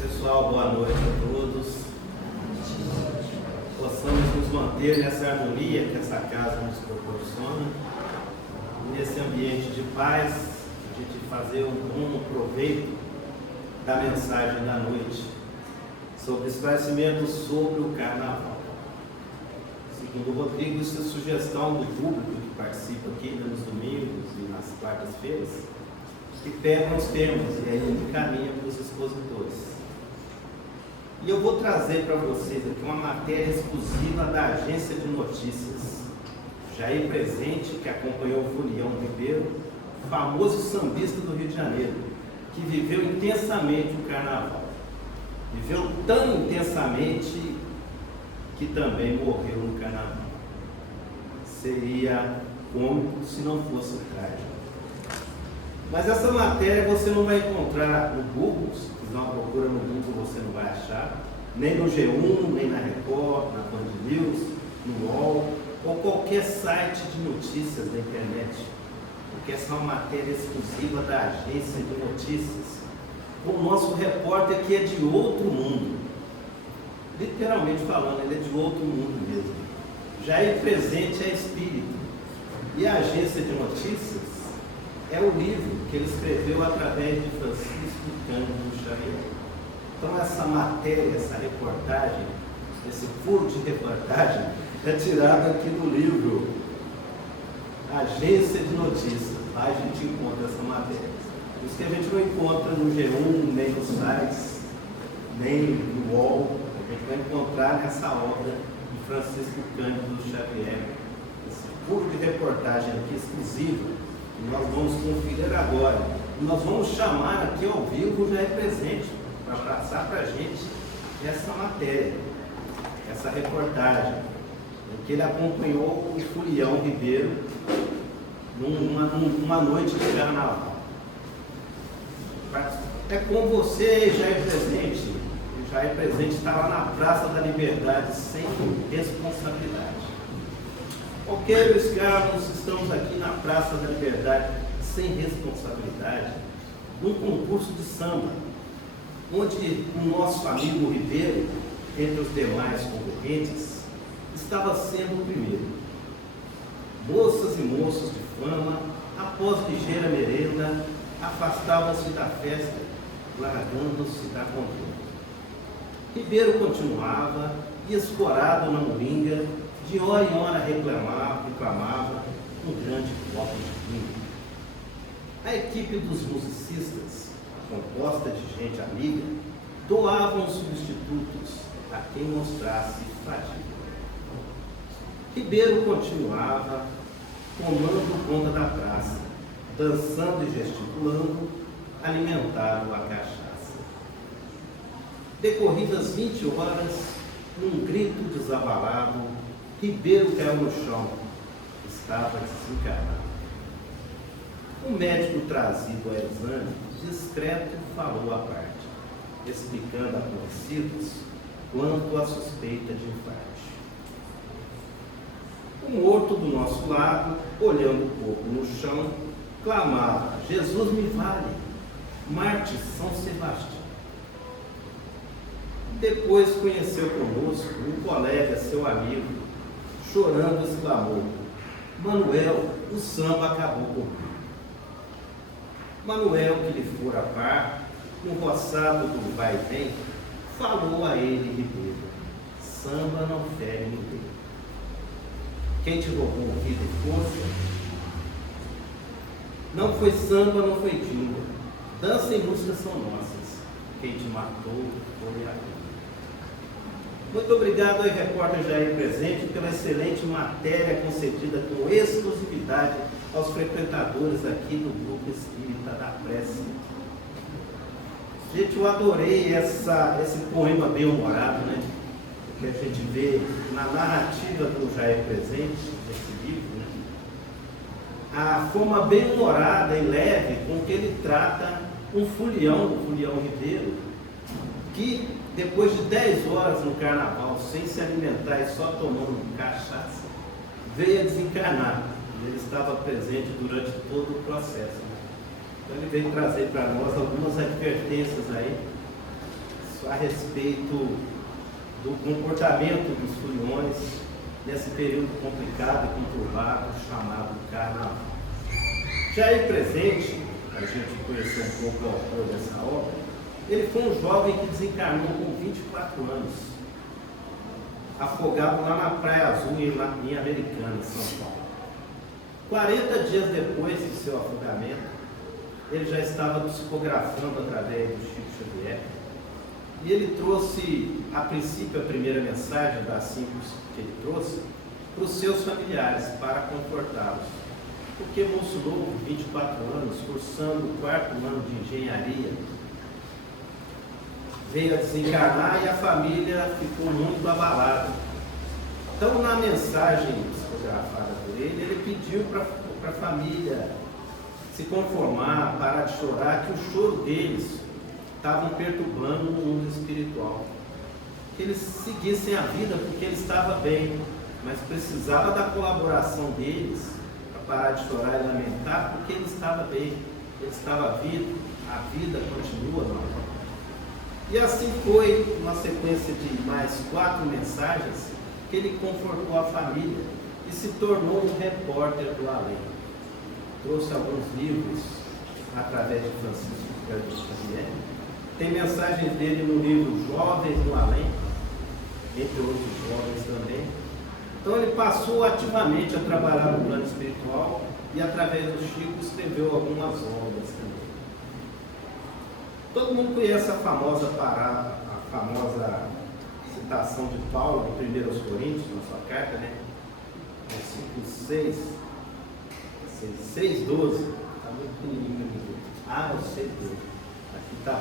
Pessoal, boa noite a todos. Possamos nos manter nessa harmonia que essa casa nos proporciona, nesse ambiente de paz, de fazer um bom proveito da mensagem da noite, sobre esclarecimento sobre o carnaval. Segundo o Rodrigo, isso é sugestão do público que participa aqui nos domingos e nas quartas-feiras, que pegam os temas e aí encaminham para os expositores. E eu vou trazer para vocês aqui uma matéria exclusiva da agência de notícias Jair Presente, que acompanhou o Fulião Ribeiro, famoso sambista do Rio de Janeiro, que viveu intensamente o carnaval. Viveu tão intensamente que também morreu no carnaval. Seria cômico se não fosse trágico. Mas essa matéria você não vai encontrar no Google, se fizer uma procura no Google você não vai achar, nem no G1, nem na Record, na Band News, no UOL, ou qualquer site de notícias da internet, porque essa é uma matéria exclusiva da agência de notícias. O nosso repórter que é de outro mundo, literalmente falando, ele é de outro mundo mesmo. Jair Presente é espírito, e a agência de notícias é o livro que ele escreveu através de Francisco Cândido Xavier. Então essa matéria, essa reportagem, esse furo de reportagem é tirado aqui do livro Agência de Notícias. Lá a gente encontra essa matéria. Por isso que a gente não encontra no G1, nem nos sites, nem no UOL. A gente vai encontrar nessa obra de Francisco Cândido Xavier. Esse furo de reportagem aqui exclusivo. Nós vamos conferir agora. Nós vamos chamar aqui ao vivo o Jair Presente para passar para a gente essa matéria, essa reportagem, em que ele acompanhou o Fulião Ribeiro numa noite de carnaval. É com você, Jair Presente. O Jair Presente está lá na Praça da Liberdade sem responsabilidade. Ok, meus caros, estamos aqui na Praça da Liberdade sem responsabilidade, num concurso de samba, onde o nosso amigo Ribeiro, entre os demais concorrentes, estava sendo o primeiro. Moças e moços de fama, após ligeira merenda, afastavam-se da festa, largando-se da contenda. Ribeiro continuava, e escorado na moringa, de hora em hora reclamava um grande copo de vinho. A equipe dos musicistas, composta de gente amiga, doavam substitutos a quem mostrasse fadiga. Ribeiro continuava, tomando conta da praça, dançando e gesticulando, alimentado a cachaça. Decorridas 20 horas, num grito desabalado, Ribeiro caiu no chão, estava desencarnado. O médico trazido a exame, discreto, falou à parte, explicando a conhecidos quanto à suspeita de infarte. O morto do nosso lado, olhando um pouco no chão, clamava: Jesus me vale, Marte São Sebastião. Depois conheceu conosco um colega, seu amigo, chorando exclamou: Manuel, o samba acabou comigo. Manuel, que lhe fora par, no roçado do vai e vem, falou a ele Ribeiro: samba não fere ninguém. Quem te roubou vida e força? Não foi samba, não foi dinga. Dança e música são nossas. Quem te matou foi a vida. Muito obrigado ao repórter Jair Presente pela excelente matéria concedida com exclusividade aos frequentadores aqui do Grupo Espírita da Prece. Gente, eu adorei esse poema bem-humorado, né? Que a gente vê na narrativa do Jair Presente, desse livro, né? A forma bem-humorada e leve com que ele trata o Fulião Ribeiro, que depois de 10 horas no carnaval, sem se alimentar e só tomando cachaça, veio a desencarnar. Ele estava presente durante todo o processo. Então ele veio trazer para nós algumas advertências aí a respeito do comportamento dos foliões nesse período complicado e conturbado chamado Carnaval. Já aí presente, a gente conheceu um pouco o autor dessa obra, ele foi um jovem que desencarnou com 24 anos, afogado lá na Praia Azul, em Americana, São Paulo. 40 dias depois do seu afogamento, ele já estava psicografando através do Chico Xavier, e ele trouxe, a princípio, a primeira mensagem das 5 que ele trouxe, para os seus familiares, para confortá-los. Porque moço novo, 24 anos, cursando o 4º ano de engenharia, veio a desencarnar e a família ficou muito abalada. Então, na mensagem psicografada por ele, ele pediu para a família se conformar, parar de chorar, que o choro deles estavam perturbando o mundo espiritual. Que eles seguissem a vida porque ele estava bem, mas precisava da colaboração deles para parar de chorar e lamentar, porque ele estava bem, ele estava vivo, a vida continua normal. E assim foi uma sequência de mais 4 mensagens que ele confortou a família e se tornou um repórter do além. Trouxe alguns livros através de Francisco Cândido Xavier. Tem mensagens dele no livro Jovens do Além, entre outros jovens também. Então ele passou ativamente a trabalhar no plano espiritual e através do Chico escreveu algumas obras também. Todo mundo conhece a famosa citação de Paulo em 1 Coríntios, na sua carta, né? Versículo 6:12. Está muito pequenininho aqui. Ah, eu sei tudo. Aqui está.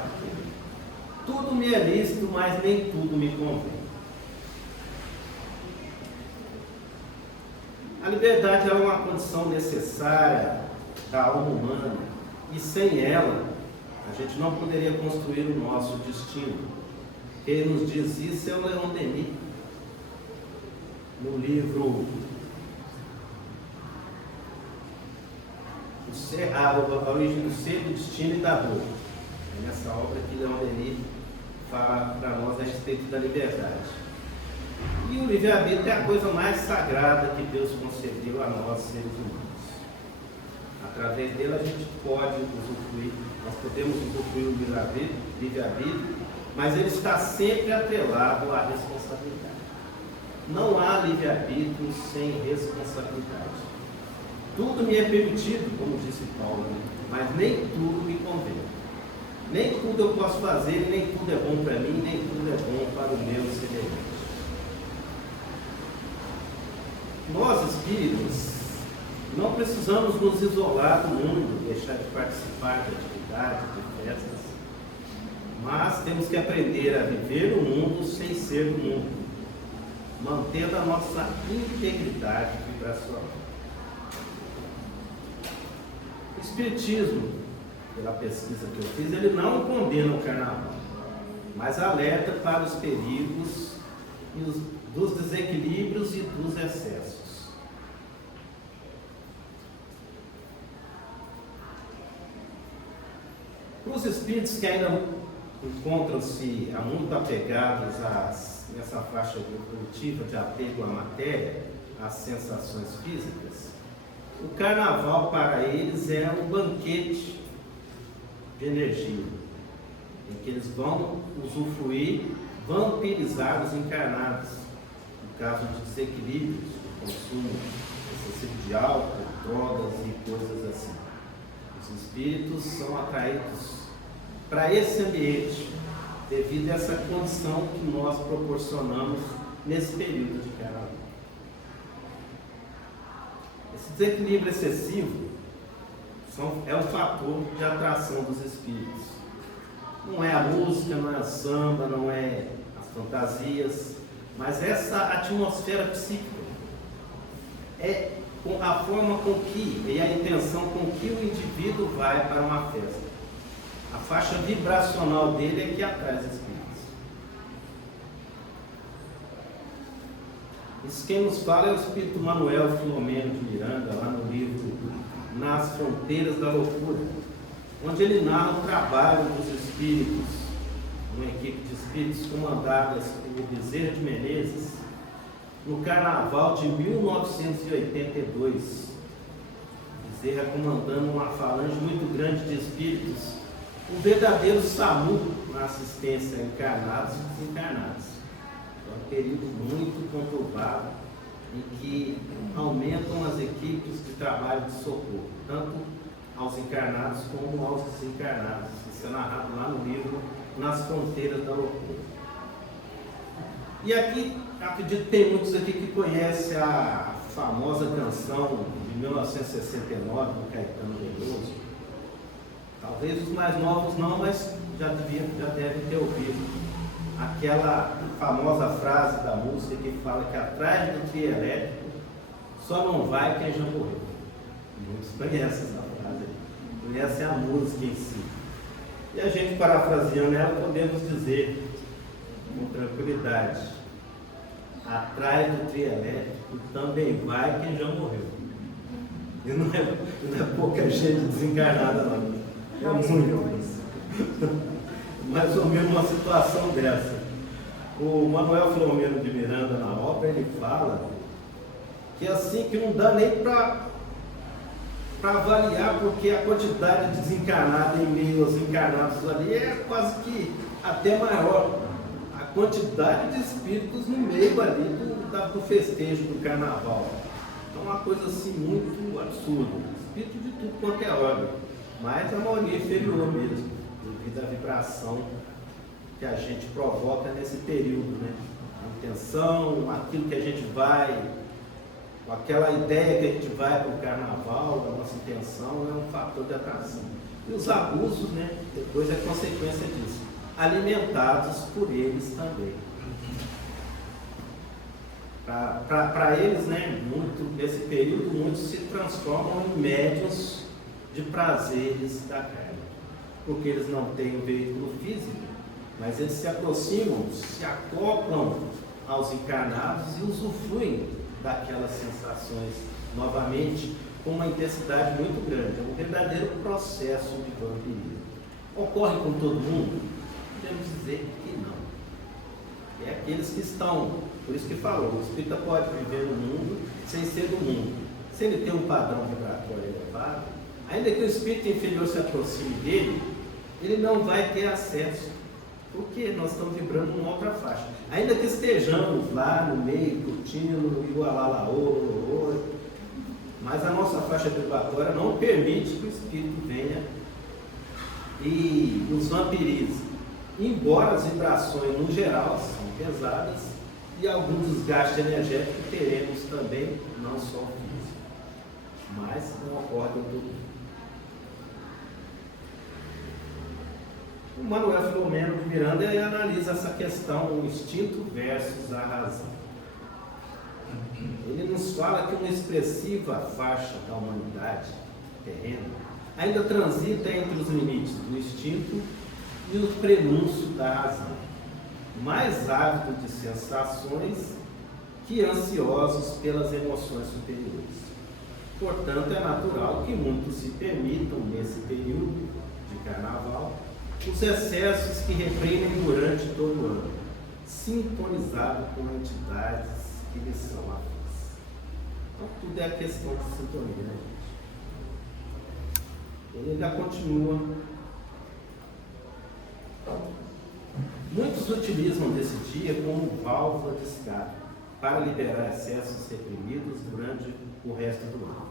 Tudo me é lícito, mas nem tudo me convém. A liberdade é uma condição necessária da alma humana e sem ela a gente não poderia construir o nosso destino. Quem nos diz isso é o Leon Denis, no livro A Origem do Ser, do Destino e da Dor. É nessa obra que Leon Denis fala para nós a respeito da liberdade. E o livre-arbítrio é a coisa mais sagrada que Deus concedeu a nós, seres humanos. Através dele a gente pode usufruir, nós podemos usufruir o livre-arbítrio, mas ele está sempre atrelado à responsabilidade. Não há livre-arbítrio sem responsabilidade. Tudo me é permitido, como disse Paulo, mas nem tudo me convém. Nem tudo eu posso fazer, nem tudo é bom para mim, nem tudo é bom para o meu semelhante. Nós, espíritos, não precisamos nos isolar do mundo, deixar de participar de atividades, de festas, mas temos que aprender a viver no mundo sem ser do mundo, mantendo a nossa integridade vibracional. O Espiritismo, pela pesquisa que eu fiz, ele não condena o carnaval, mas alerta para os perigos dos desequilíbrios e dos excessos. Para os espíritos que ainda encontram-se muito apegados nessa faixa evolutiva de apego à matéria, às sensações físicas, o carnaval para eles é um banquete de energia, em que eles vão usufruir, vampirizar os encarnados, no caso de desequilíbrios, de consumo excessivo de álcool, drogas e coisas assim. Os espíritos são atraídos para esse ambiente devido a essa condição que nós proporcionamos nesse período de carnaval. Esse desequilíbrio excessivo é um fator de atração dos espíritos. Não é a música, não é o samba, não é as fantasias, mas essa atmosfera psíquica é a forma com que e a intenção com que o indivíduo vai para uma festa. A faixa vibracional dele é que atrai os espíritos. Isso quem nos fala é o espírito Manuel Filomeno de Miranda, lá no livro Nas Fronteiras da Loucura, onde ele narra o trabalho dos espíritos uma equipe de espíritos comandadas por Bezerra de Menezes, no carnaval de 1982. Bezerra comandando uma falange muito grande de espíritos, um verdadeiro SAMU na assistência a encarnados e desencarnados. É um período muito conturbado, em que aumentam as equipes de trabalho de socorro, tanto aos encarnados como aos desencarnados. Isso é narrado lá no livro Nas Fronteiras da Loucura. E aqui, acredito que tem muitos aqui que conhecem a famosa canção de 1969 do Caetano Veloso. Talvez os mais novos não, mas já devem ter ouvido aquela famosa frase da música que fala que atrás do trio elétrico só não vai quem já morreu. Muitos conhecem essa frase, conhecem a música em si. E a gente, parafraseando ela, podemos dizer com tranquilidade: atrás do trio elétrico também vai quem já morreu. E não é pouca gente desencarnada, não. É muito. Mais ou menos uma situação dessa. O Manuel Filomeno de Miranda, na obra, ele fala que assim, que não dá nem para avaliar, porque a quantidade de desencarnados em meio aos encarnados ali é quase que até maior. A quantidade de espíritos no meio ali do festejo do carnaval. Então, uma coisa assim muito absurda. Espírito de tudo quanto é ordem, mas a maioria inferior mesmo, devido à vibração que a gente provoca nesse período, né? A intenção, aquilo que a gente vai, aquela ideia que a gente vai para o carnaval, a nossa intenção é um fator de atração. E os abusos, né? Depois é consequência disso, alimentados por eles também. Para eles, né, nesse período, muitos se transformam em médiuns de prazeres da carne, porque eles não têm o veículo físico, mas eles se aproximam, se acoplam aos encarnados e usufruem daquelas sensações novamente com uma intensidade muito grande. É um verdadeiro processo de vampirismo. Ocorre com todo mundo? Podemos dizer que não. É aqueles que estão, por isso que falou, o espírita pode viver no mundo sem ser do mundo. Se ele tem um padrão vibratório elevado, ainda que o espírito inferior se aproxime dele, ele não vai ter acesso, porque nós estamos vibrando numa outra faixa. Ainda que estejamos lá no meio, curtindo, igualalaô, mas a nossa faixa vibratória não permite que o espírito venha e nos vampirize. Embora as vibrações, no geral, são pesadas e algum desgaste energético teremos também, não só físico, mas não ocorre com todo mundo. O Manuel Filomeno de Miranda, ele analisa essa questão, o instinto versus a razão. Ele nos fala que uma expressiva faixa da humanidade terrena ainda transita entre os limites do instinto e o prenúncio da razão, mais ávido de sensações que ansiosos pelas emoções superiores. Portanto, é natural que muitos se permitam, nesse período de carnaval, os excessos que repreendem durante todo o ano, sintonizado com entidades que lhes são afins. Então, tudo é questão de sintonia, né, gente? Ele ainda continua. Muitos utilizam desse dia como válvula de escape para liberar excessos reprimidos durante o resto do ano.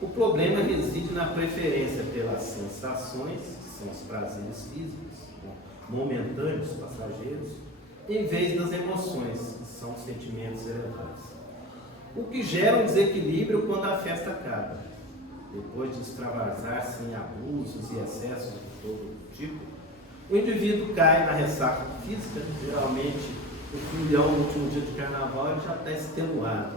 O problema reside na preferência pelas sensações, que são os prazeres físicos, momentâneos, passageiros, em vez das emoções, que são os sentimentos elevados. O que gera um desequilíbrio quando a festa acaba. Depois de extravasar-se em abusos e excessos de todo tipo, o indivíduo cai na ressaca física. Geralmente, o filhão no último dia de carnaval ele já está extenuado.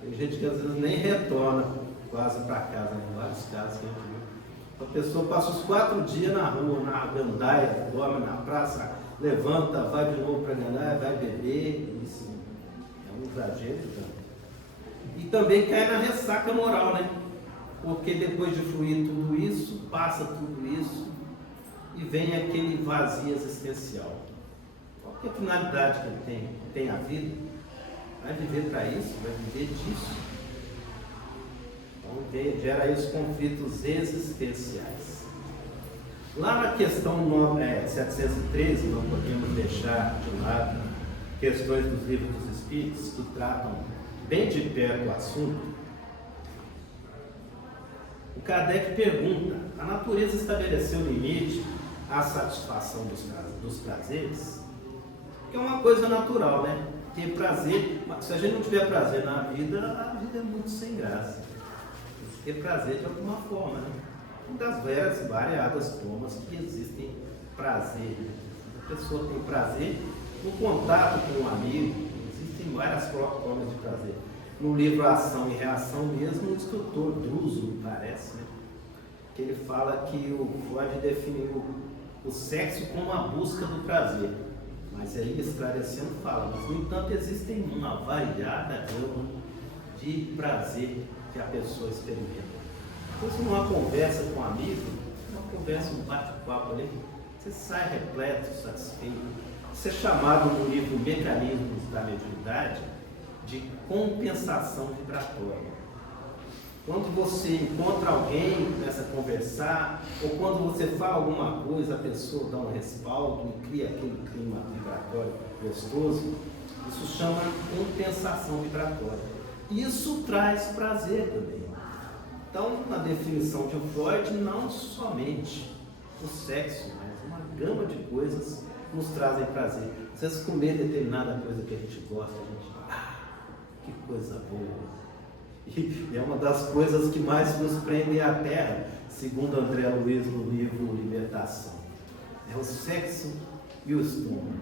Tem gente que às vezes nem retorna quase para casa, em vários casos que a gente viu. A pessoa passa os 4 dias na rua, na gandaia, dorme na praça, levanta, vai de novo para a gandaia, vai beber. Isso é um exagero. E também cai na ressaca moral, né? Porque depois de fluir tudo isso, passa tudo isso, e vem aquele vazio existencial. Que finalidade que ele tem? Tem a vida? Vai viver para isso? Vai viver disso? Então gera aí os conflitos existenciais. Lá na questão 713, não podemos deixar de lado questões dos livros dos Espíritos que tratam bem de perto o assunto. O Kardec pergunta: a natureza estabeleceu limite à satisfação dos prazeres? Que é uma coisa natural, né? Ter prazer, mas se a gente não tiver prazer na vida, a vida é muito sem graça. Ter prazer de alguma forma, né? Uma das variadas formas que existem prazer. A pessoa tem prazer no contato com um amigo, existem várias formas de prazer. No livro Ação e Reação mesmo, o escritor Druso, parece, né? Que ele fala que o Freud definiu o sexo como a busca do prazer. Mas aí, esclarecendo, fala, mas no entanto existem uma variada gama de prazer que a pessoa experimenta. Então, se numa conversa com um amigo, uma conversa, um bate-papo ali, você sai repleto, satisfeito. Isso é chamado no livro Mecanismos da Mediunidade de compensação vibratória. Quando você encontra alguém, começa a conversar, ou quando você fala alguma coisa, a pessoa dá um respaldo e cria aquele clima vibratório gostoso, isso chama compensação vibratória. Isso traz prazer também. Então, na definição de Freud, não somente o sexo, mas uma gama de coisas nos trazem prazer. Se você comer determinada coisa que a gente gosta, a gente, que coisa boa. E é uma das coisas que mais nos prendem à Terra, segundo André Luiz no livro Libertação. É o sexo e o estômago.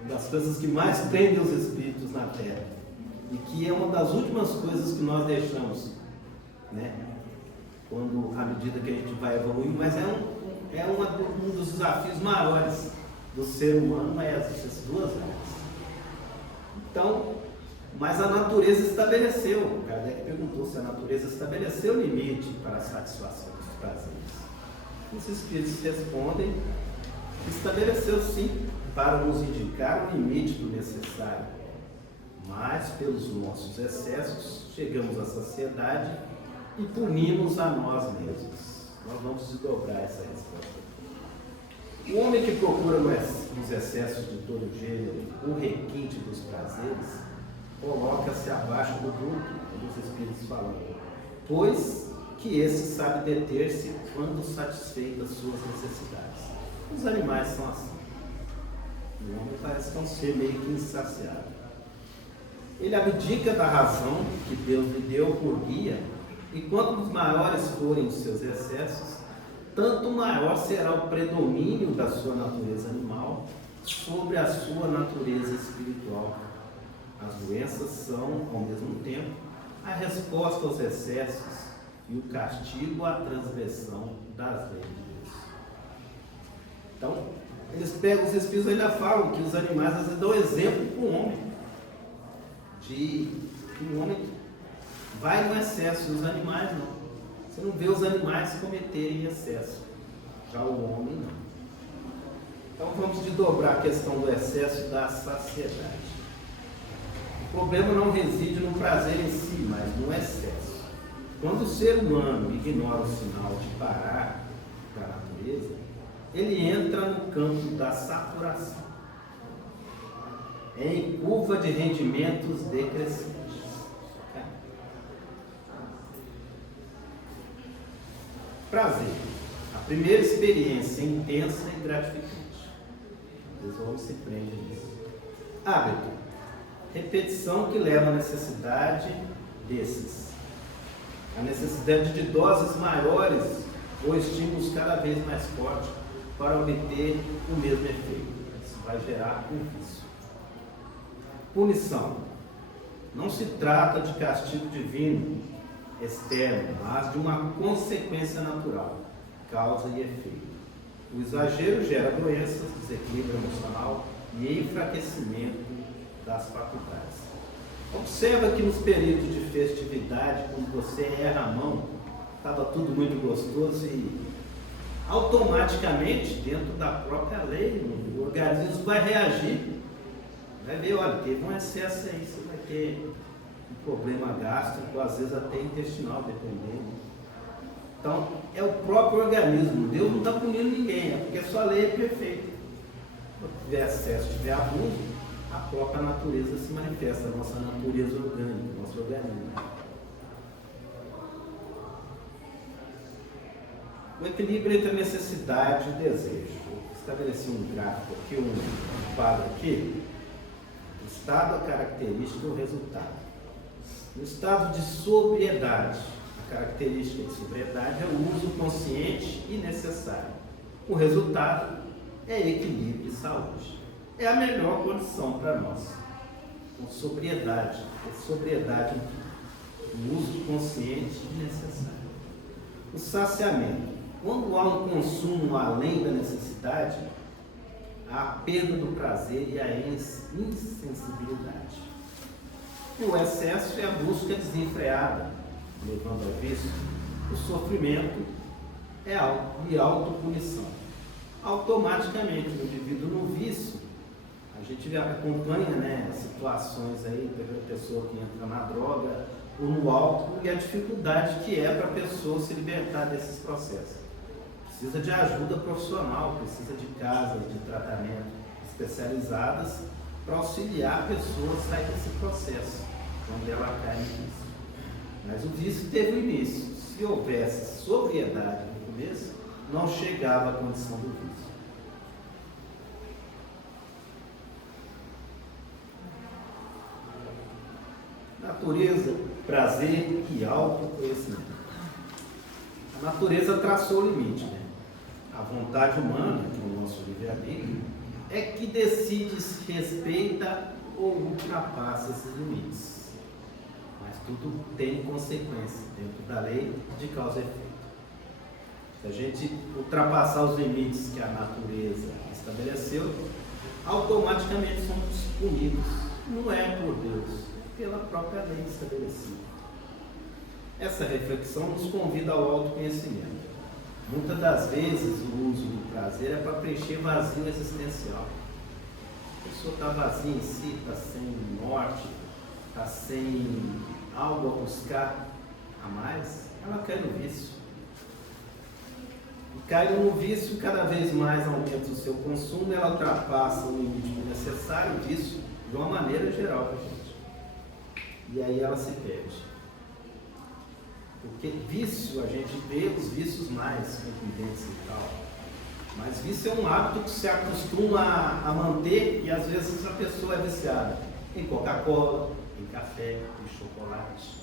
Uma das coisas que mais prendem os espíritos na Terra. E que é uma das últimas coisas que nós deixamos, né? Quando, à medida que a gente vai evoluindo, mas um dos desafios maiores do ser humano essas duas áreas. Então, mas a natureza estabeleceu, o Kardec perguntou se a natureza estabeleceu limite para a satisfação dos prazeres. Os espíritos respondem que estabeleceu sim, para nos indicar o limite do necessário, mas pelos nossos excessos chegamos à saciedade e punimos a nós mesmos. Nós vamos desdobrar essa resposta. O homem que procura nos excessos de todo gênero o requinte dos prazeres coloca-se abaixo do grupo dos espíritos falando, pois que esse sabe deter-se quando satisfeitas suas necessidades. Os animais são assim. O homem parece que é um ser meio que insaciável. Ele abdica da razão que Deus lhe deu por guia, e quanto maiores forem os seus excessos, tanto maior será o predomínio da sua natureza animal sobre a sua natureza espiritual. As doenças são, ao mesmo tempo, a resposta aos excessos e o castigo à transgressão das leis de Deus. Então, eles pegam os espíritos e ainda falam que os animais às vezes dão exemplo para o homem, de que o homem vai no excesso, e os animais não. Você não vê os animais cometerem excesso, já o homem não. Então vamos desdobrar a questão do excesso e da saciedade. O problema não reside no prazer em si, mas no excesso. Quando o ser humano ignora o sinal de parar da natureza, ele entra no campo da saturação, em curva de rendimentos decrescentes. Prazer, a primeira experiência intensa e gratificante. Às vezes o homem se prende nisso. Hábito, repetição que leva à necessidade desses. A necessidade de doses maiores ou estímulos cada vez mais fortes para obter o mesmo efeito. Isso vai gerar um vício. Punição. Não se trata de castigo divino externo, mas de uma consequência natural, causa e efeito. O exagero gera doenças, desequilíbrio emocional e enfraquecimento das faculdades. Observa que nos períodos de festividade, quando você erra a mão, estava tudo muito gostoso e automaticamente, dentro da própria lei, no organismo vai reagir, vai ver, olha, teve um excesso aí, você vai ter um problema gástrico, às vezes até intestinal, dependendo. Então, é o próprio organismo. Deus não está punindo ninguém, é porque a sua lei é perfeita. Se tiver excesso, se tiver abuso, a própria natureza se manifesta, a nossa natureza orgânica, o nosso organismo. O equilíbrio entre a necessidade e o desejo. Eu estabeleci um gráfico aqui, um quadro aqui. O estado, a característica e o resultado. No estado de sobriedade, a característica de sobriedade é o uso consciente e necessário. O resultado é equilíbrio e saúde. É a melhor condição para nós. Com sobriedade, sobriedade o uso consciente e necessário. O saciamento. Quando há um consumo além da necessidade, há a perda do prazer e a insensibilidade. E o excesso é a busca desenfreada, levando ao vício. O sofrimento é de autopunição. Automaticamente, o indivíduo no vício, a gente acompanha, né, situações aí, da pessoa que entra na droga ou no álcool e a dificuldade que é para a pessoa se libertar desses processos. Precisa de ajuda profissional, precisa de casas de tratamento especializadas para auxiliar a pessoa a sair desse processo, quando ela cai no vício. Mas o vício teve um início. Se houvesse sobriedade no começo, não chegava à condição do vício. Natureza, prazer e autoconhecimento. A natureza traçou o limite, né? A vontade humana, que é o nosso livre-arbítrio, é que decide se respeita ou ultrapassa esses limites. Mas tudo tem consequência dentro da lei de causa e efeito. Se a gente ultrapassar os limites que a natureza estabeleceu, automaticamente somos punidos. Não é por Deus, pela própria lei estabelecida. Essa reflexão nos convida ao autoconhecimento. Muitas das vezes o uso do prazer é para preencher vazio existencial. A pessoa está vazia em si, está sem norte, está sem algo a buscar a mais, ela cai no vício. E cai no vício, cada vez mais aumenta o seu consumo, ela ultrapassa o limite necessário disso de uma maneira geral, gente. E aí ela se perde. Porque vício, a gente vê os vícios mais contundentes e tal. Mas vício é um hábito que se acostuma a manter e às vezes a pessoa é viciada em Coca-Cola, em café, em chocolate.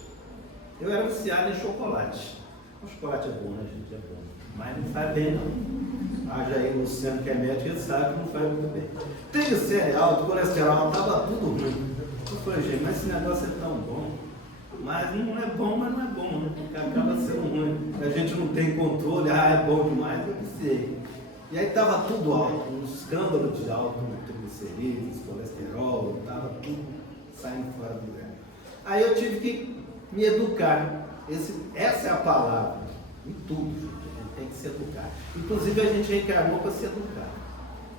Eu era viciado em chocolate. O chocolate é bom, né, gente? É bom. Mas não faz bem, não. Haja aí o Luciano que é médico, ele sabe que não faz muito bem. Triglicérides alto, colesterol alto, estava tudo ruim. Eu falei, gente, mas esse negócio é tão bom. Mas não é bom, mas não é bom, né? Porque acaba sendo ruim. A gente não tem controle, é bom demais, eu sei. E aí estava tudo alto, um escândalo de alto, triglicerídeos, colesterol, estava tudo saindo fora do lugar. Aí eu tive que me educar. Essa é a palavra, em tudo, gente. A gente tem que se educar. Inclusive a gente reencarnou para se educar.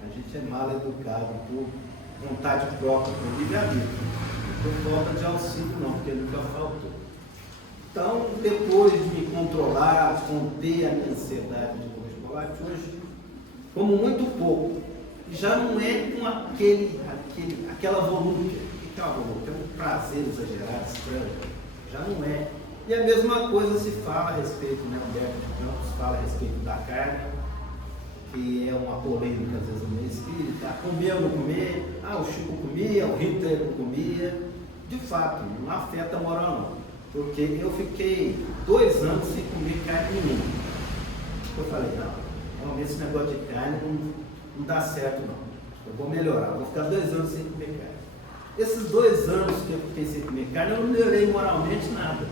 A gente é mal educado por vontade própria, por livre-arbítrio. Por falta de auxílio não, porque nunca faltou. Então, depois de me controlar, conter a minha ansiedade de comer chocolate, hoje, como muito pouco, já não é com aquela volúpia. O que é uma volúpia? É um prazer exagerado, estranho. Já não é. E a mesma coisa se fala a respeito, né? Humberto de Campos fala a respeito da carne, que é uma polêmica às vezes no meio espírita. Comer ou não comer? O Chico comia, o Hitler não comia. De fato, não afeta a moral não, porque eu fiquei 2 anos sem comer carne nenhuma. Eu falei, não, realmente esse negócio de carne não dá certo não, eu vou melhorar, vou ficar 2 anos sem comer carne. Esses 2 anos que eu fiquei sem comer carne, eu não melhorei moralmente nada.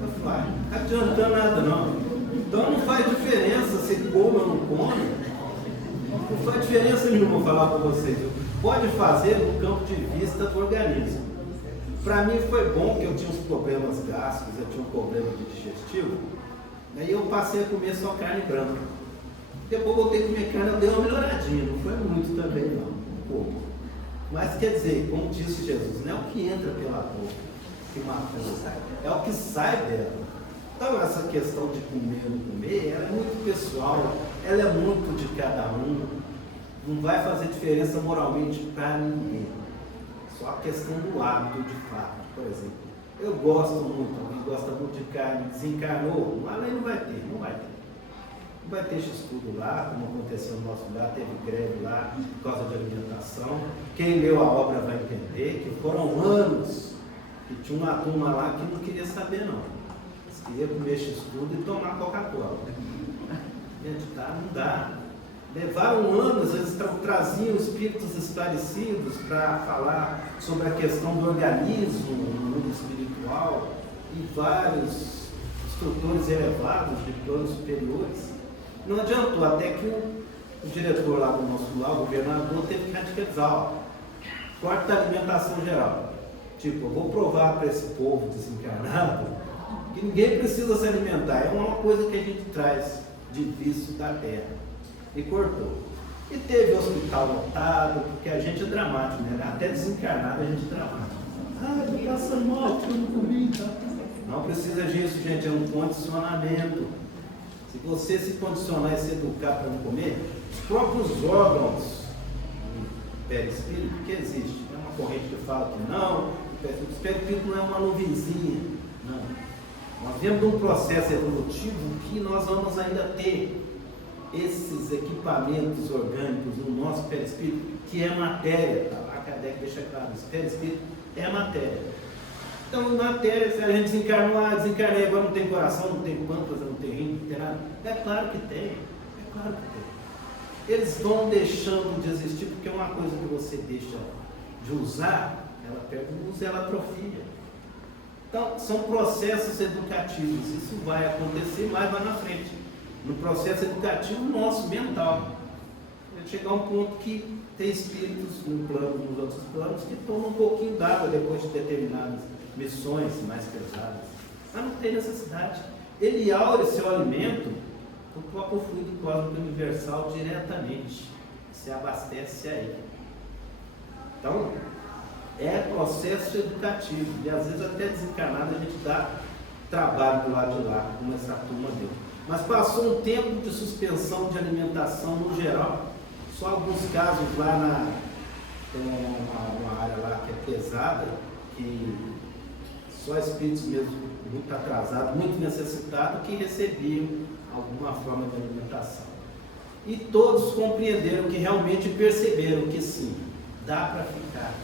Eu falei, não está adiantando nada não. Então não faz diferença se come ou não come, não faz diferença nenhuma, vou falar para vocês. Pode fazer no campo de vista do organismo. Para mim foi bom que eu tinha uns problemas gástricos, eu tinha um problema de digestivo, daí eu passei a comer só carne branca. Depois voltei a comer carne, eu dei uma melhoradinha, não foi muito também não, um pouco. Mas quer dizer, como disse Jesus, não é o que entra pela boca que mata, é o que sai dela. Então essa questão de comer ou não comer, ela é muito pessoal, ela é muito de cada um, não vai fazer diferença moralmente para ninguém. Só a questão do hábito de fato, por exemplo. Eu gosto muito, alguém gosta muito de carne, desencarnou, mas aí não vai ter, não vai ter. Não vai ter estudo lá, como aconteceu no nosso lugar, teve greve lá por causa de alimentação. Quem leu a obra vai entender que foram anos que tinha uma turma lá que não queria saber não. Eles queriam comer estudo e tomar Coca-Cola. Gente, tá, não dá. Levaram anos, eles traziam espíritos esclarecidos para falar sobre a questão do organismo no mundo espiritual e vários instrutores elevados de planos superiores. Não adiantou, até que o diretor lá do nosso lar, o governador, teve que radicalizar, ó, corta a alimentação geral. Tipo, eu vou provar para esse povo desencarnado que ninguém precisa se alimentar, é uma coisa que a gente traz de vício da terra. E cortou. E teve hospital lotado, porque a gente é dramático, né? Até desencarnado a gente é dramático. Ah, eu tô passando mal, porque eu não comi, tá? Não precisa disso, gente, é um condicionamento. Se você se condicionar e se educar para não comer, os próprios órgãos do perispírito, que existe, é uma corrente que fala que não, o perispírito não é uma nuvenzinha, não. Nós viemos de um processo evolutivo que nós vamos ainda ter esses equipamentos orgânicos no nosso perispírito, que é matéria, tá lá, Kardec deixa claro, esse perispírito é matéria. Então, matéria, se a gente desencarnou, desencarnei, agora não tem coração, não tem pâncreas, não tem rim, não tem nada. É claro que tem, é claro que tem. Eles vão deixando de existir, porque é uma coisa que você deixa de usar, ela perde o uso e ela atrofia. Então, são processos educativos, isso vai acontecer mais lá na frente. No processo educativo nosso, mental. Vai chegar a um ponto que tem espíritos no plano, nos outros planos, que tomam um pouquinho d'água depois de determinadas missões mais pesadas. Mas não tem necessidade. Ele aure seu alimento do próprio fluido cósmico universal diretamente. Se abastece aí. Então, é processo educativo. E às vezes até desencarnado a gente dá trabalho do lado de lá, como essa turma deu. Mas passou um tempo de suspensão de alimentação no geral. Só alguns casos lá tem uma área lá que é pesada, que só espíritos mesmo muito atrasados, muito necessitados, que recebiam alguma forma de alimentação. E todos compreenderam que realmente perceberam que sim, dá para ficar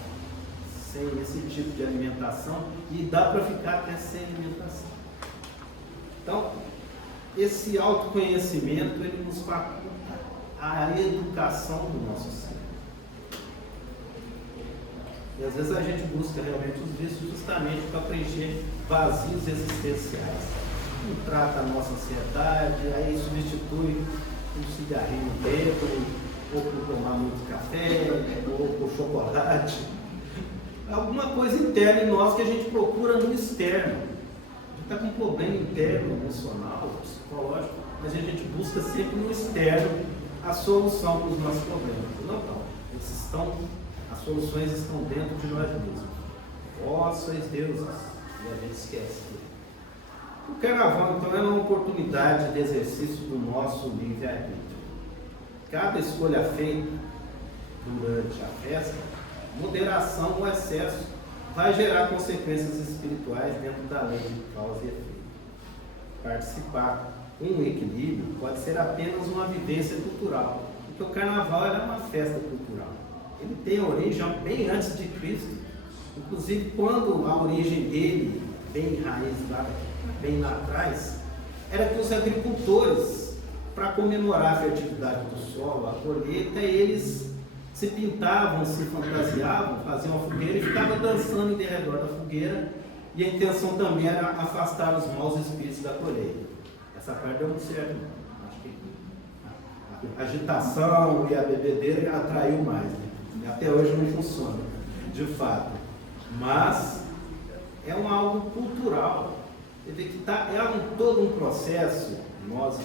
sem esse tipo de alimentação e dá para ficar até sem alimentação. Então, esse autoconhecimento, ele nos faculta a educação do nosso ser. E às vezes a gente busca realmente os vícios justamente para preencher vazios existenciais. Não trata a nossa ansiedade, aí substitui um cigarrinho bêbado, ou por tomar muito café, ou por chocolate. Alguma coisa interna em nós que a gente procura no externo. Está com um problema interno, emocional, psicológico, mas a gente busca sempre no externo a solução para os nossos problemas. Não. As soluções estão dentro de nós mesmos. Vós sois deuses. E a gente esquece. O carnaval, então, é uma oportunidade de exercício do nosso livre-arbítrio. Cada escolha feita durante a festa, moderação ou excesso, vai gerar consequências espirituais dentro da lei de causa e efeito. Participar com um equilíbrio pode ser apenas uma vivência cultural, porque o carnaval é uma festa cultural. Ele tem origem bem antes de Cristo, inclusive quando a origem dele, bem raiz lá, bem lá atrás, era que os agricultores, para comemorar a fertilidade do solo, a colheita, eles se pintavam, se fantasiavam, faziam uma fogueira e ficavam dançando em redor da fogueira, e a intenção também era afastar os maus espíritos da colheita. Essa parte deu muito certo. Acho que a agitação e a bebedeira atraiu mais, né? Até hoje não funciona, de fato. Mas é algo cultural. Quer dizer que é todo um processo, nós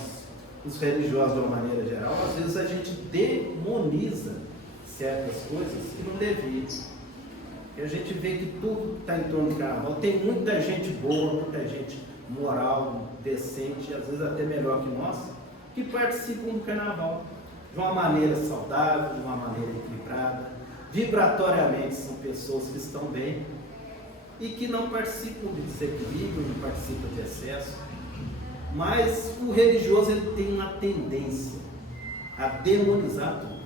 os religiosos de uma maneira geral, às vezes a gente demoniza certas coisas que não devia. E a gente vê que tudo está em torno do carnaval. Tem muita gente boa, muita gente moral, decente, às vezes até melhor que nós, que participam do carnaval de uma maneira saudável, de uma maneira equilibrada. Vibratoriamente são pessoas que estão bem e que não participam de desequilíbrio, não participam de excesso. Mas o religioso ele tem uma tendência a demonizar tudo.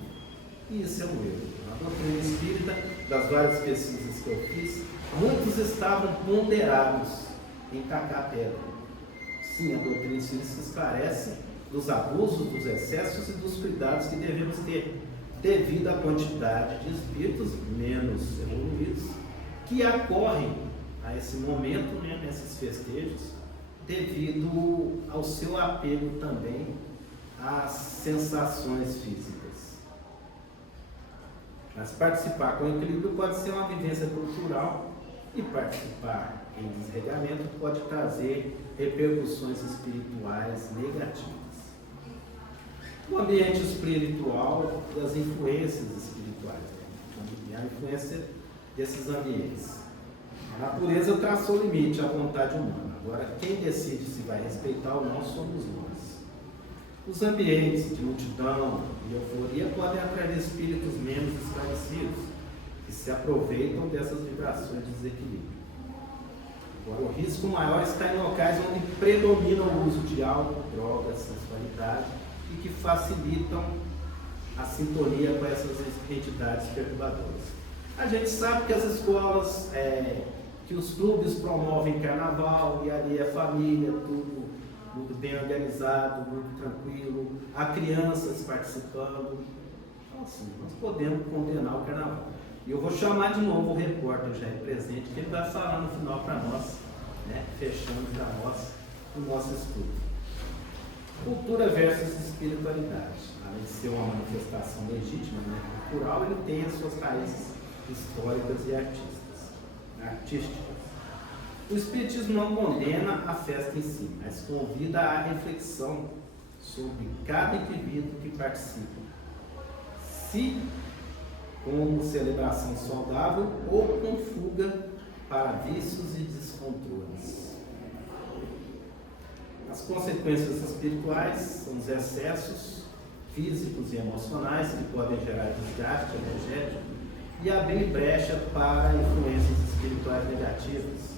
E isso é um erro. A doutrina espírita, das várias pesquisas que eu fiz, muitos estavam ponderados em tacar pedra. Sim, a doutrina espírita se esclarece dos abusos, dos excessos e dos cuidados que devemos ter, devido à quantidade de espíritos menos evoluídos que acorrem a esse momento, né, nesses festejos, devido ao seu apego também às sensações físicas. Mas participar com equilíbrio pode ser uma vivência cultural e participar em desregamento pode trazer repercussões espirituais negativas. O ambiente espiritual e as influências espirituais, né? A influência desses ambientes. A natureza traçou o limite à vontade humana. Agora, quem decide se vai respeitar ou não somos nós. Os ambientes de multidão e euforia podem atrair espíritos menos esclarecidos, que se aproveitam dessas vibrações de desequilíbrio. Agora, o risco maior está em locais onde predomina o uso de álcool, drogas, sensualidade e que facilitam a sintonia com essas entidades perturbadoras. A gente sabe que as escolas, que os clubes promovem carnaval e ali é família, tudo muito bem organizado, muito tranquilo, há crianças participando. Então, assim, nós podemos condenar o carnaval. E eu vou chamar de novo o repórter já presente, que ele vai falar no final para nós, né, fechando para nós o nosso estudo. Cultura versus espiritualidade. Além de ser uma manifestação legítima, né, cultural, ele tem as suas raízes históricas e artísticas. O Espiritismo não condena a festa em si, mas convida à reflexão sobre cada indivíduo que participa, se como celebração saudável ou com fuga para vícios e descontroles. As consequências espirituais são os excessos físicos e emocionais que podem gerar desgaste energético e abrir brecha para influências espirituais negativas.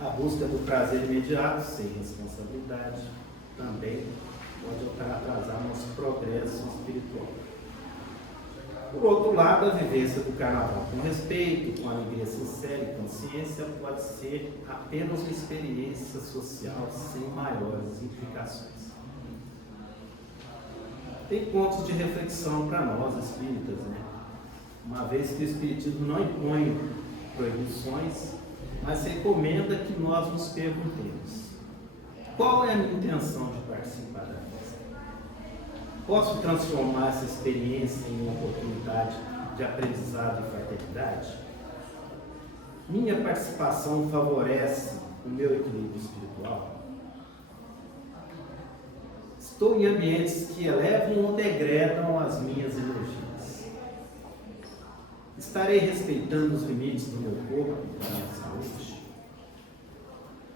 A busca do prazer imediato, sem responsabilidade, também pode atrasar nosso progresso espiritual. Por outro lado, a vivência do carnaval com respeito, com alegria sincera e consciência pode ser apenas uma experiência social sem maiores implicações. Tem pontos de reflexão para nós espíritas, né? Uma vez que o Espiritismo não impõe proibições, mas recomenda que nós nos perguntemos: qual é a minha intenção de participar da festa? Posso transformar essa experiência em uma oportunidade de aprendizado e fraternidade? Minha participação favorece o meu equilíbrio espiritual? Estou em ambientes que elevam ou degradam as minhas energias? Estarei respeitando os limites do meu corpo e da minha saúde?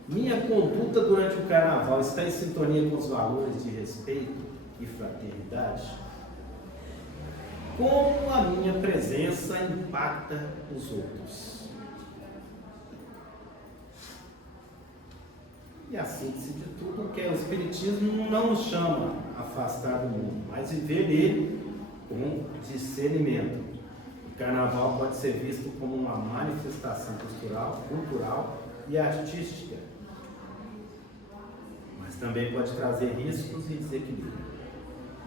Minha conduta durante o carnaval está em sintonia com os valores de respeito e fraternidade? Como a minha presença impacta os outros? E a síntese de tudo que é o Espiritismo não nos chama a afastar do mundo, mas viver nele com discernimento. O carnaval pode ser visto como uma manifestação cultural e artística, mas também pode trazer riscos e desequilíbrio.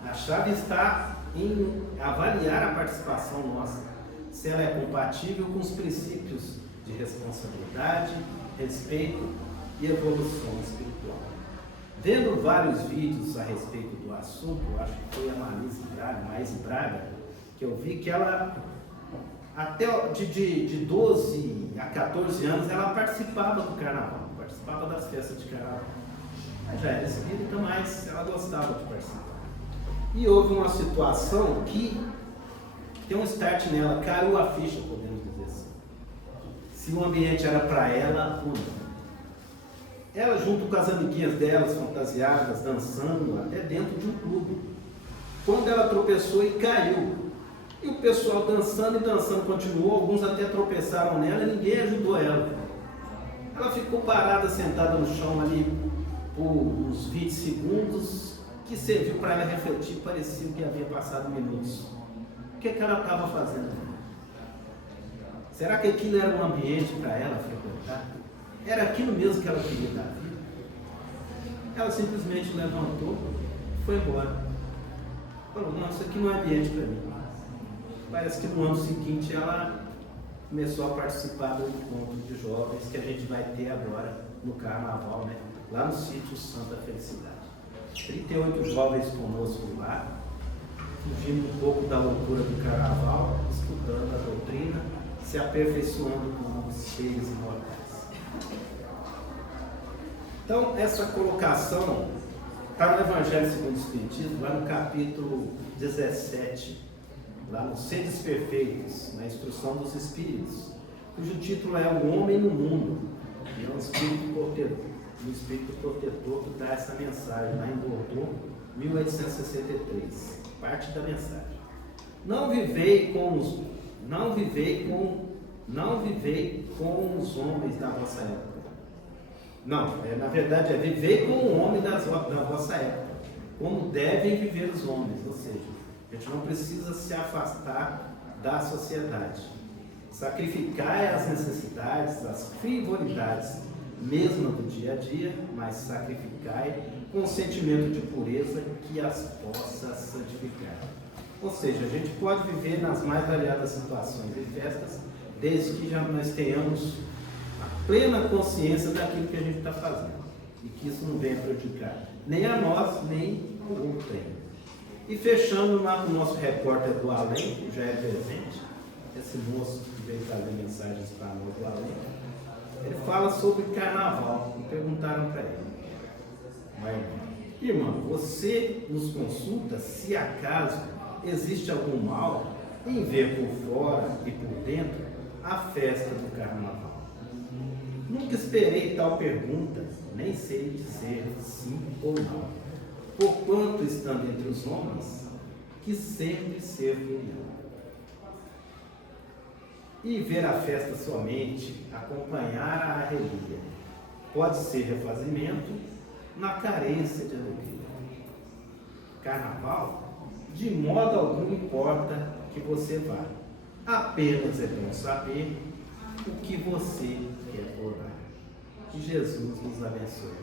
A chave está em avaliar a participação nossa, se ela é compatível com os princípios de responsabilidade, respeito e evolução espiritual. Vendo vários vídeos a respeito do assunto, acho que foi a Maíse Braga, que eu vi que ela, até de 12 a 14 anos, ela participava do carnaval, participava das festas de carnaval. Ela já era espírita, mas ela gostava de participar. E houve uma situação que tem um start nela, caiu a ficha, podemos dizer assim. Se o ambiente era para ela ou não. Ela, junto com as amiguinhas delas, fantasiadas, dançando, até dentro de um clube. Quando ela tropeçou e caiu, e o pessoal dançando e dançando continuou, alguns até tropeçaram nela e ninguém ajudou ela. Ela ficou parada, sentada no chão ali por uns 20 segundos, que serviu para ela refletir, parecia que havia passado minutos. O que ela estava fazendo? Será que aquilo era um ambiente para ela frequentar? Era aquilo mesmo que ela queria da vida? Ela simplesmente levantou e foi embora. Falou, não, isso aqui não é ambiente para mim. Parece que no ano seguinte ela começou a participar do encontro de jovens que a gente vai ter agora no carnaval, né? Lá no sítio Santa Felicidade. 38 jovens conosco lá, fugindo um pouco da loucura do carnaval, estudando a doutrina, se aperfeiçoando com os cheios imortais. Então, essa colocação está no Evangelho segundo o Espiritismo, lá no capítulo 17, lá no Seres Perfeitos, na Instrução dos Espíritos, cujo título é O Homem no Mundo, e é um espírito protetor, que dá essa mensagem, lá em Bordeaux, 1863, parte da mensagem. Não vivei com os homens da vossa época. Não, na verdade vivei com o homem da vossa época, como devem viver os homens, ou seja, a gente não precisa se afastar da sociedade. Sacrificar as necessidades, as frivolidades, mesmo do dia a dia, mas sacrificai com sentimento de pureza que as possa santificar. Ou seja, a gente pode viver nas mais variadas situações e festas, desde que já nós tenhamos a plena consciência daquilo que a gente está fazendo. E que isso não venha prejudicar nem a nós, nem ao outro. E fechando lá o nosso repórter do além, que já é presente, esse moço que veio trazer mensagens para nós do além, ele fala sobre carnaval. E perguntaram para ele: irmão, você nos consulta se acaso existe algum mal em ver por fora e por dentro a festa do carnaval? Nunca esperei tal pergunta, nem sei dizer sim ou não, porquanto estando entre os homens, que sempre ser união. E ver a festa somente, acompanhar a arrelia, pode ser refazimento na carência de alegria. Carnaval, de modo algum importa que você vá, apenas é bom saber o que você quer orar. Que Jesus nos abençoe.